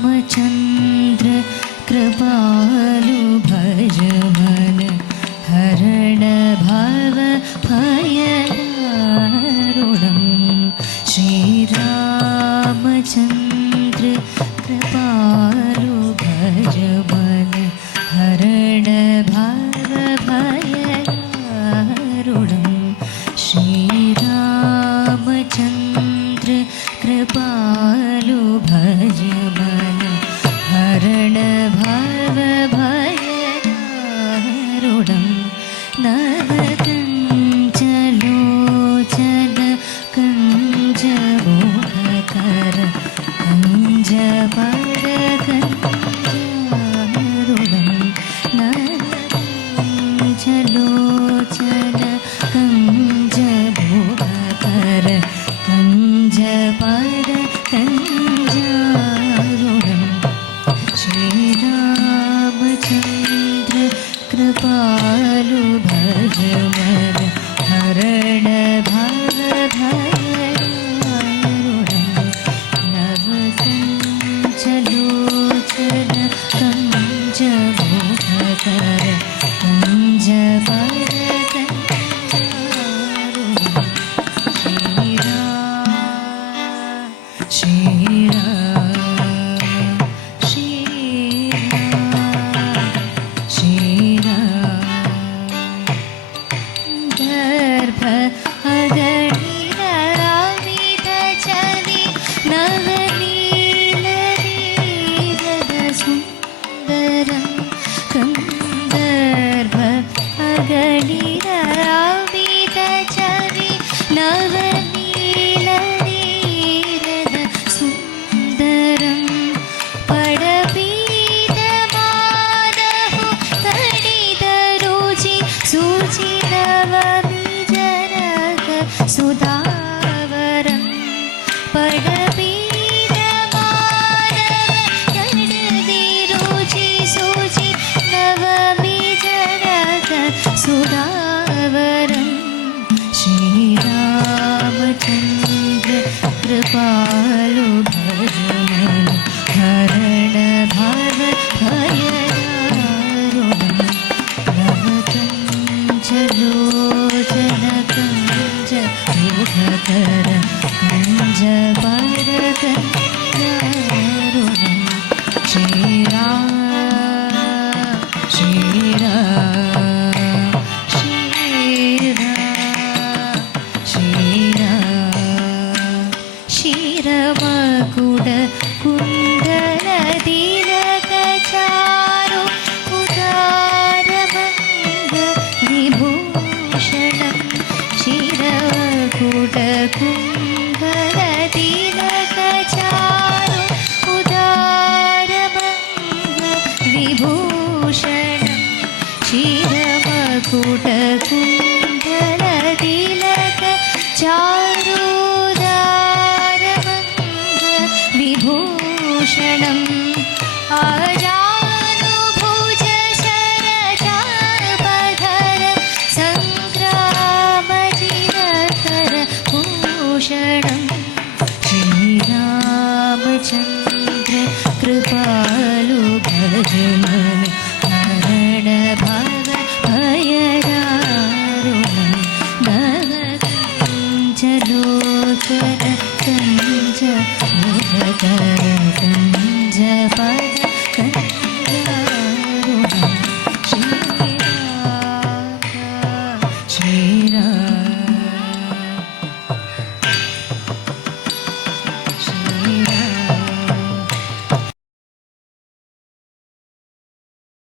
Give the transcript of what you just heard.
श्रीरामचन्द्र कृपालु भज मन हरण भव भयदारुणं श्रीरामचन्द्र कृपालु भज मन हरण भव भयदारुणं श्रीरामचन्द्र कृपालु भज मन हरण भव भयदारुणं नवकञ्चलोचन कञ्जमोहकर कञ्जपरकञ्जारुणं नवकञ्चलोचन कञ्जमोहकर कञ्जपरकञ्जारुणं श्रीरामचन्द्र कृपालु भज मन हरण भव भयदारुणं नवकञ्चलोचन कञ्जमोहकर कञ्जपरकञ्जारुणं दर्भ अगणिरविद चवि नवनीलनीरद सुन्दरं कन्दर्भ अगणिरविद चवि नवनीलनीरद सुन्दरं पडपीतमानहु तडितरुचि सुचि नवविजनक सुधावरं पडपीतमानह तडितरुचि सुचि नवविजनक सुधावरं श्रीरामचन्द्र कृपालु भज मन हरण भव भयदारुणं नवकञ्चलोचन कञ्जमोहकर कञ्जपरकञ्जारुणं क्षीरमकुड कुण्डलतिलकचारु उदारमङ्ग विभूषणं क्षीरमकुड कुण्डलतिलकचारु उदारमङ्ग विभूषणं क्षीरमकुड